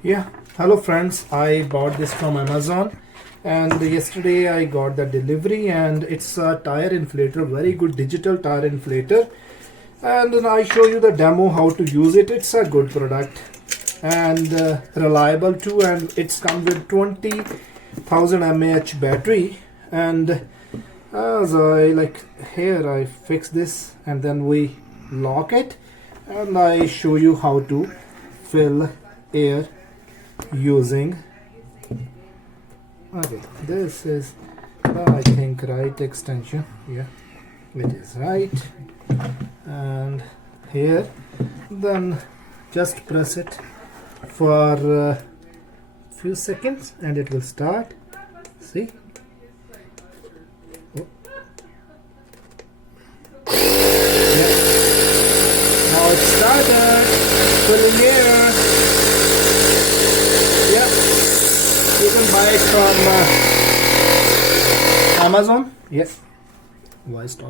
Yeah, hello friends, I bought this from Amazon and yesterday I got the delivery and it's a tire inflator, very good digital tire inflator, and then I show you the demo how to use it. It's a good product and reliable too, and it's come with 20,000 mAh battery. And as I here I fix this and then we lock it and I show you how to fill air using, okay, this is I think right extension. Yeah, it is right. And here then just press it for a few seconds and it will start. See, oh. Yeah. Now it started filling air. You can buy it from Amazon. Yes. Why stop?